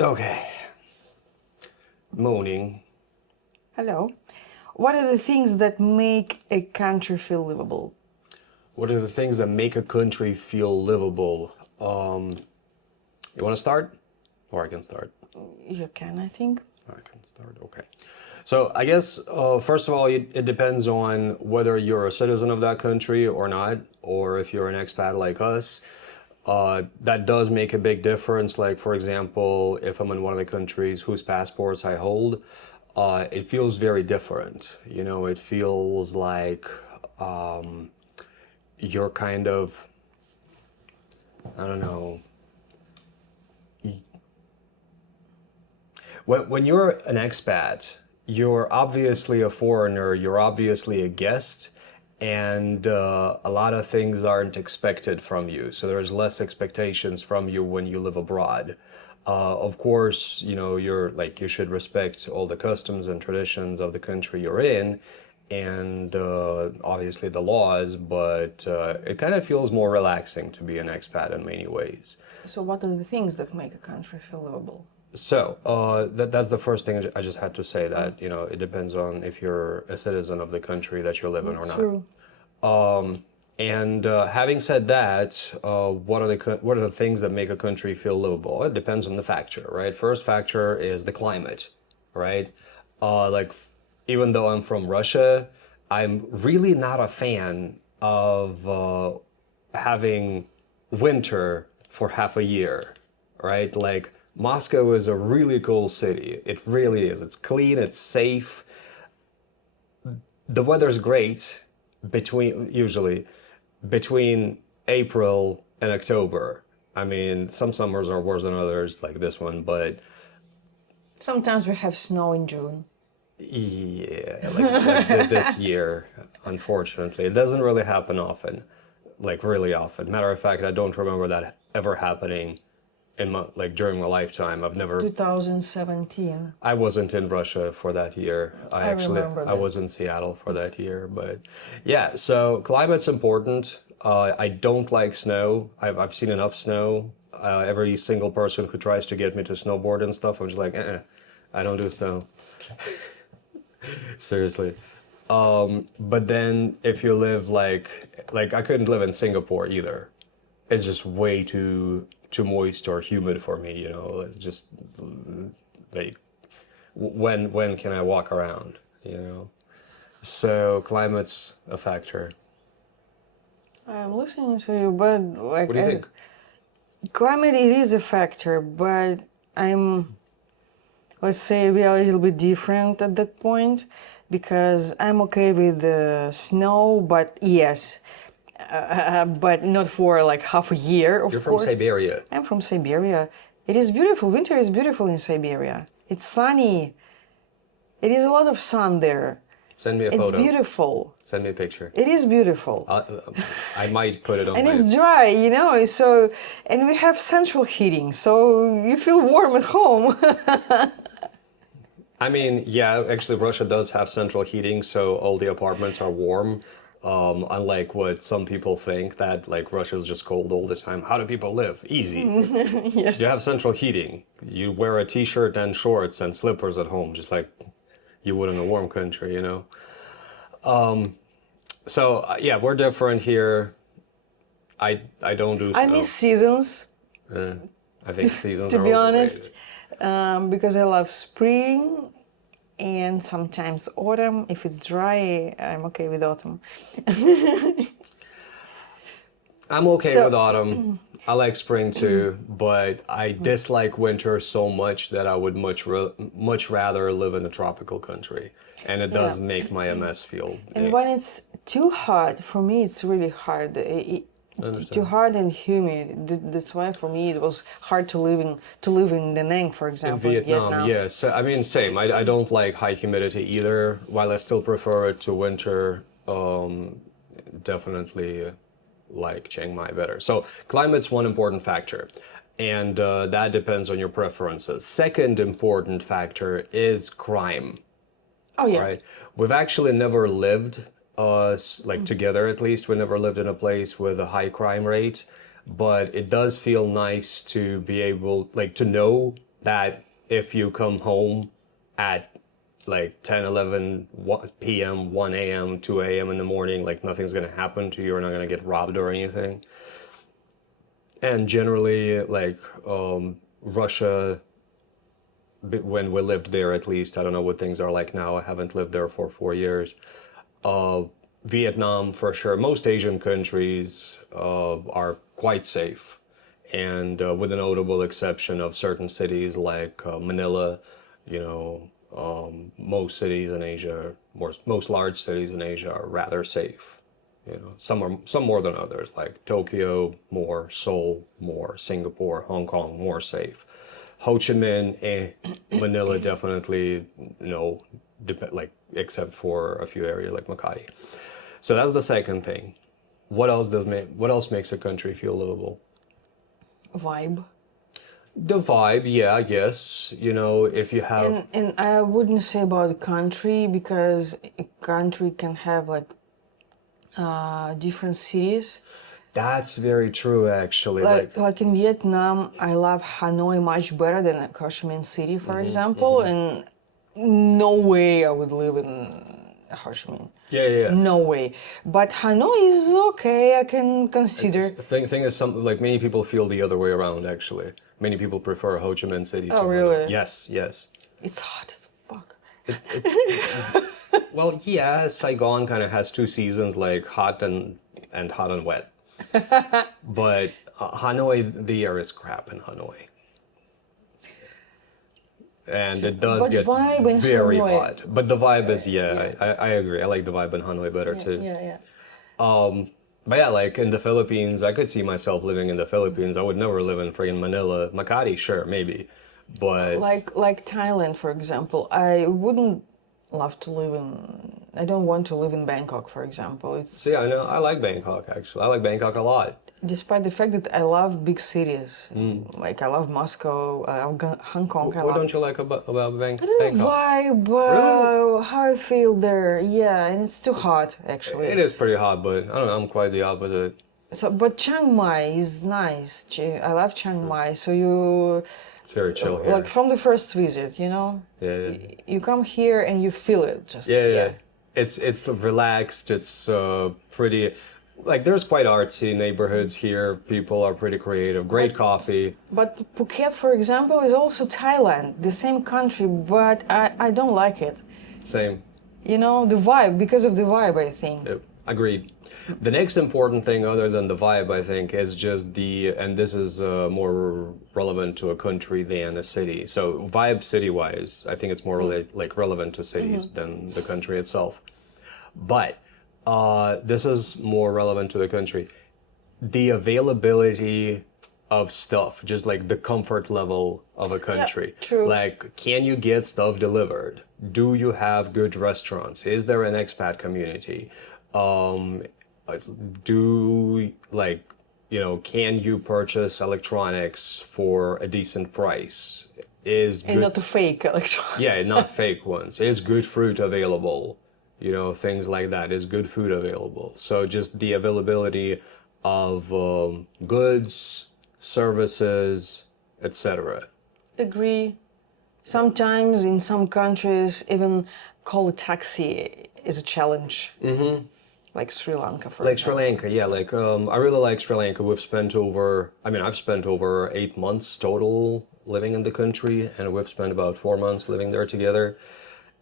Okay. Moaning. Hello. What are the things that make a country feel livable? What are the things that make a country feel livable? You want to start? Or I can start. You can, I think. I can start. Okay. So I guess first of all, it depends on whether you're a citizen of that country or not, or if you're an expat like us. That does make a big difference. Like for example, if I'm in one of the countries whose passports I hold, it feels very different. You know, it feels like you're kind of, I don't know. When you're an expat, you're obviously a foreigner, you're obviously a guest, and a lot of things aren't expected from you. So there's less expectations from you when you live abroad. Of course, you know, you should respect all the customs and traditions of the country you're in, and obviously the laws, but it kind of feels more relaxing to be an expat in many ways. So, what are the things that make a country feel livable? So that's the first thing I just had to say, that you know it depends on if you're a citizen of the country that you live in or It's not. true. And having said that, what are the things that make a country feel livable? It depends on the factor, right? First factor is the climate, right? Like even though I'm from Russia, I'm really not a fan of having winter for half a year, right? Like Moscow is a really cool city. It really is. It's clean, it's safe. The weather's great usually between April and October. I mean, some summers are worse than others, like this one, but Sometimes we have snow in June. yeah, like this year, unfortunately, it doesn't really happen often, like really often. Matter of fact, I don't remember that ever happening in my like during my lifetime. I've never 2017. I wasn't in Russia for that year. I remember I that. was in Seattle for that year, but yeah. So climate's important. I don't like snow. I've seen enough snow. Every single person who tries to get me to snowboard and stuff, I'm just like, I don't do snow. Seriously. But then if you live like I couldn't live in Singapore either. It's just way too moist or humid for me. You know, it's just like when can I walk around, you know? So climate's a factor. I'm listening to you, but What do you think? climate it is a factor, but I'm, let's say, we are a little bit different at that point because I'm okay with the snow, but yes, but not for like half a year, of You're from course. Siberia. I'm from Siberia. It is beautiful. Winter is beautiful in Siberia. It's sunny. It is a lot of sun there. Send me a It's photo. beautiful. Send me a picture. It is beautiful. I might put it on And my. it's dry, you know, so, and we have central heating, so you feel warm at home. I mean, yeah, actually, Russia does have central heating, so all the apartments are warm. Unlike what some people think, that like Russia's just cold all the time. How do people live? Easy. Yes. You have central heating. You wear a t-shirt and shorts and slippers at home, just like you would in a warm country, you know? So yeah, we're different here. I don't do I snow. miss seasons, I think seasons to are be overrated. honest, because I love spring and sometimes autumn. If it's dry, I'm okay with autumn. I'm okay So, with autumn. I like spring too, but I dislike winter so much that I would much rather live in a tropical country, and it yeah. does make my MS feel. And when it's too hot, for me, it's really hard. I Too understand. hot and humid. That's why for me it was hard to live in Da Nang, for In example, in Vietnam, Vietnam. yes. I mean, same. I don't like high humidity either. While I still prefer it to winter, definitely like Chiang Mai better. So climate's one important factor, and that depends on your preferences. Second important factor is crime. Oh yeah. Right. We've actually never lived, like together at least, we never lived in a place with a high crime rate, but it does feel nice to be able, like, to know that if you come home at like 10, 11 p.m., 1 a.m., 2 a.m. in the morning, like nothing's going to happen to you. You're not going to get robbed or anything. And generally, like Russia, when we lived there at least, I don't know what things are like now. I haven't lived there for 4 years. Vietnam, for sure. Most Asian countries are quite safe. And with a notable exception of certain cities like Manila, you know, most cities in Asia, most large cities in Asia are rather safe. You know, some more than others, like Tokyo more, Seoul more, Singapore, Hong Kong more safe. Ho Chi Minh and Manila definitely no, like except for a few areas like Makati. So that's the second thing. What else makes a country feel livable? Vibe. The vibe, yeah, yes. You know, if you have And I wouldn't say about the country because a country can have like different cities. that's very true actually. Like in Vietnam, I love Hanoi much better than Ho Chi Minh City, for example. And no way I would live in Ho Chi Minh. Yeah, yeah, yeah. No way. But Hanoi is okay. I can consider. The thing is, some like many people feel the other way around. Actually, many people prefer Ho Chi Minh City to Oh, Hanoi. really? Yes, yes. It's hot as fuck. Well, yeah, Saigon kind of has two seasons, like hot and hot and wet. But Hanoi, the air is crap in Hanoi, and it does But get vibe in very Hanoi. hot. But the vibe is, yeah, I agree. I like the vibe in Hanoi better too. Yeah. But yeah, like in the Philippines, I could see myself living in the Philippines. I would never live in friggin' Manila. Makati, sure, maybe. But Like Thailand, for example. I wouldn't love to live in. I don't want to live in Bangkok, for example. It's see, I know I like Bangkok actually. I like Bangkok a lot. despite the fact that I love big cities. Like I love Moscow, I love Hong Kong. I What love don't you like about I don't know Bangkok? vibe, how I feel there. Yeah, and it's too hot actually. It is pretty hot, but I don't know. I'm quite the opposite. So, but Chiang Mai is nice. I love Chiang Mai. So you, It's very chill here. like from the first visit, you know, Yeah, you come here and you feel it. Just yeah. It's relaxed. It's pretty. Like there's quite artsy neighborhoods here. People are pretty creative. Great coffee. But Phuket, for example, is also Thailand, the same country, but I don't like it. Same. You know, the vibe, because of the vibe, I think. Yep, agreed. The next important thing, other than the vibe, I think, is just and this is more relevant to a country than a city. So, vibe city-wise, I think it's more like relevant to cities than the country itself. But this is more relevant to the country. The availability of stuff, just like the comfort level of a country. true. Like, can you get stuff delivered? Do you have good restaurants? Is there an expat community? Can you purchase electronics for a decent price? And not the fake electronic. Yeah, not fake ones. Is good fruit available? You know, things like that. Is good food available? So just the availability of goods, services, etc. Agree. Sometimes in some countries, even call a taxi is a challenge. Mm-hmm. Like Sri Lanka, for Like example. Sri Lanka, yeah. Like I really like Sri Lanka. I've spent over 8 months total living in the country, and we've spent about 4 months living there together.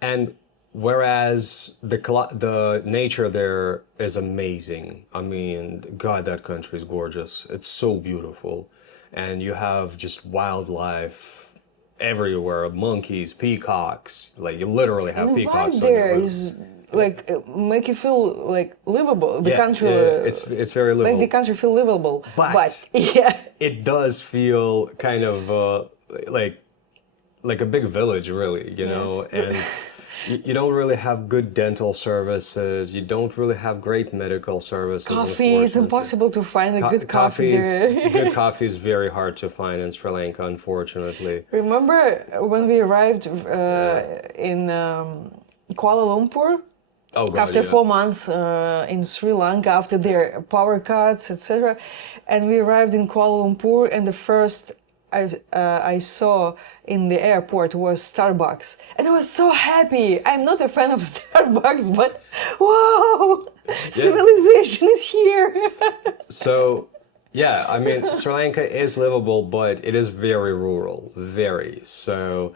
And whereas the nature there is amazing. I mean, God, that country is gorgeous. It's so beautiful, and you have just wildlife everywhere, monkeys, peacocks. Like you literally have And the peacocks vibe on your there roof. is like make you feel like livable. The Yeah, country, it's very make livable. the country feel livable. But- yeah, It does feel kind of like a big village, really, you know, and you don't really have good dental services. You don't really have great medical services. coffee is unfortunately. impossible to find a good coffee there. Good coffee is very hard to find in Sri Lanka, unfortunately. Remember when we arrived in Kuala Lumpur? Oh, God, After yeah. 4 months in Sri Lanka, after their power cuts, etc., and we arrived in Kuala Lumpur, and the first I saw in the airport was Starbucks, and I was so happy. I'm not a fan of Starbucks, but wow, civilization is here. So, yeah, I mean, Sri Lanka is livable, but it is very rural, very. So,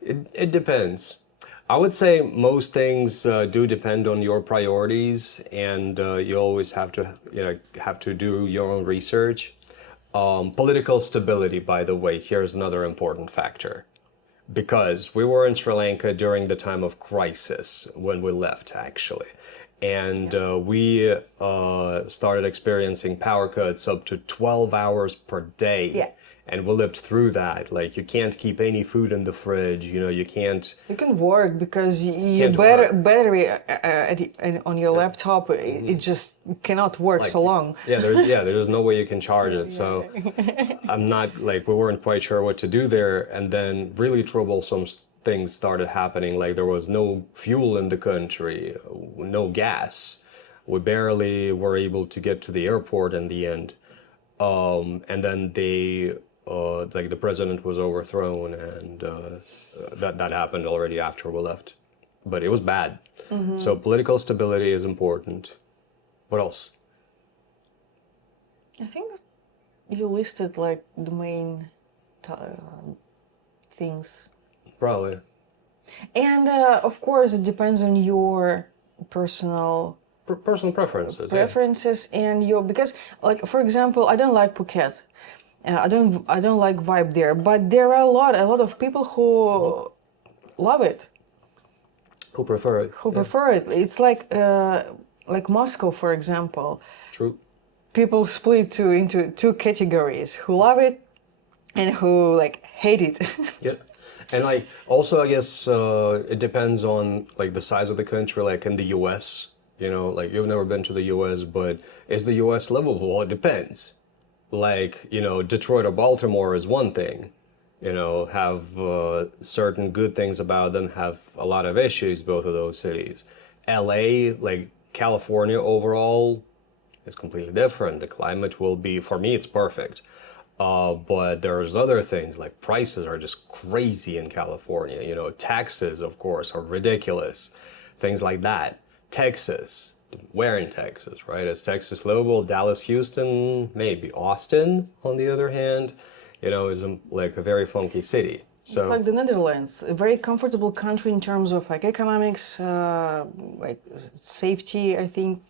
it depends. I would say most things do depend on your priorities, and you always have to, have to do your own research. Political stability, by the way, here's another important factor. Because we were in Sri Lanka during the time of crisis when we left, actually. And we started experiencing power cuts up to 12 hours per day. Yeah. And we lived through that. Like, you can't keep any food in the fridge, you can't. You can work because your Can't work. battery on your laptop it just cannot work so long. There's no way you can charge it. So I'm not like we weren't quite sure what to do there, and then really troublesome things started happening. Like there was no fuel in the country, no gas. We barely were able to get to the airport in the end, and then like the president was overthrown, and that happened already after we left. But it was bad. So political stability is important. What else? I think you listed like the main things. Probably. And of course, it depends on your personal Personal preferences. Yeah. preferences and your because, like for example, I don't like Phuket. I don't like vibe there, but there are a lot of people who love it, Who prefer it? who Yeah. prefer it. It's like Moscow, for example. True. People split into two categories: who love it and who like hate it. Yeah. And like also I guess it depends on like the size of the country. Like in the US, like you've never been to the US, but is the US livable? Well, it depends. Like, Detroit or Baltimore is one thing, have certain good things about them, have a lot of issues, both of those cities. LA, like California overall, is completely different. The climate will be, for me, it's perfect. But there's other things, like prices are just crazy in California. Taxes, of course, are ridiculous. Things like that. Texas. Where in Texas, right? Is Texas livable? Dallas, Houston, maybe. Austin, on the other hand, is like a very funky city. So It's like the Netherlands, a very comfortable country in terms of like economics, like safety, I think,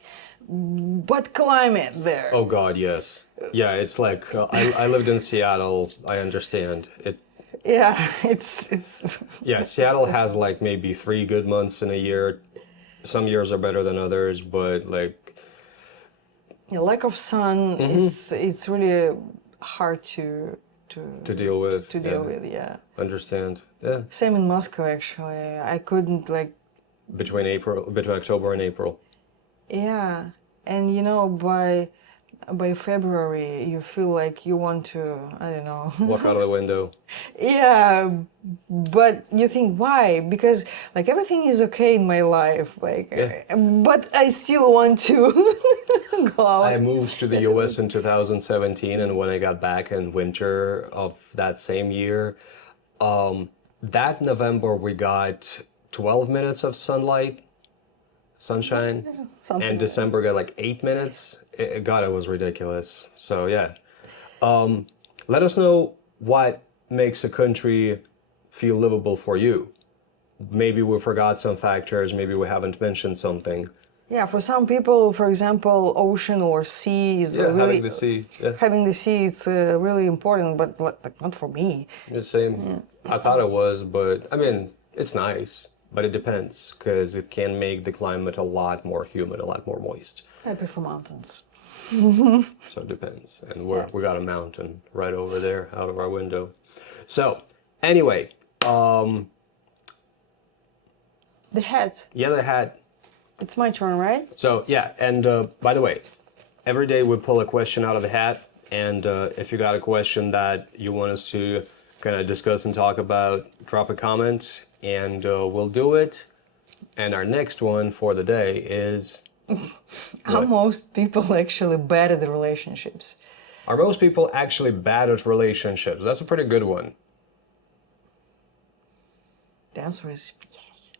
but climate there. oh God, yes. Yeah, it's like I lived in Seattle. I understand it. Yeah, it's Yeah, Seattle has like maybe 3 good months in a year. Some years are better than others, but like a lack of sun. It's really hard to to deal with. to deal with. Yeah. Understand. Yeah. Same in Moscow actually. I couldn't like. Between October and April. Yeah, and by February you feel like you want to, I don't know. Walk out of the window. Yeah, but you think why? Because like everything is okay in my life, like, but I still want to go out. I moved to the US in 2017, and when I got back in winter of that same year, that November we got 12 minutes of sunshine, Something and like December got like 8 minutes. God, it was ridiculous. So yeah, let us know what makes a country feel livable for you. Maybe we forgot some factors. Maybe we haven't mentioned something. Yeah, for some people, for example, ocean or sea is Yeah, really having the sea. Yeah, having the sea. It's really important, but like not for me. the same. I thought it was, but I mean, it's nice, but it depends because it can make the climate a lot more humid, a lot more moist. I prefer mountains. So it depends. And we got a mountain right over there out of our window. So anyway, The hat. yeah, the hat. It's my turn, right? So yeah, and by the way, every day we pull a question out of the hat, and if you got a question that you want us to kind of discuss and talk about, drop a comment, and we'll do it. And our next one for the day is How most people actually bad at the relationships. Are most people actually bad at relationships? That's a pretty good one. The answer is yes.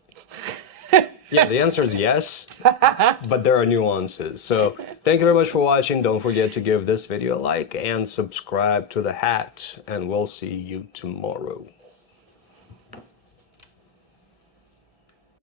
Yeah, the answer is yes, but there are nuances. So thank you very much for watching. Don't forget to give this video a like and subscribe to The Hat, and we'll see you tomorrow.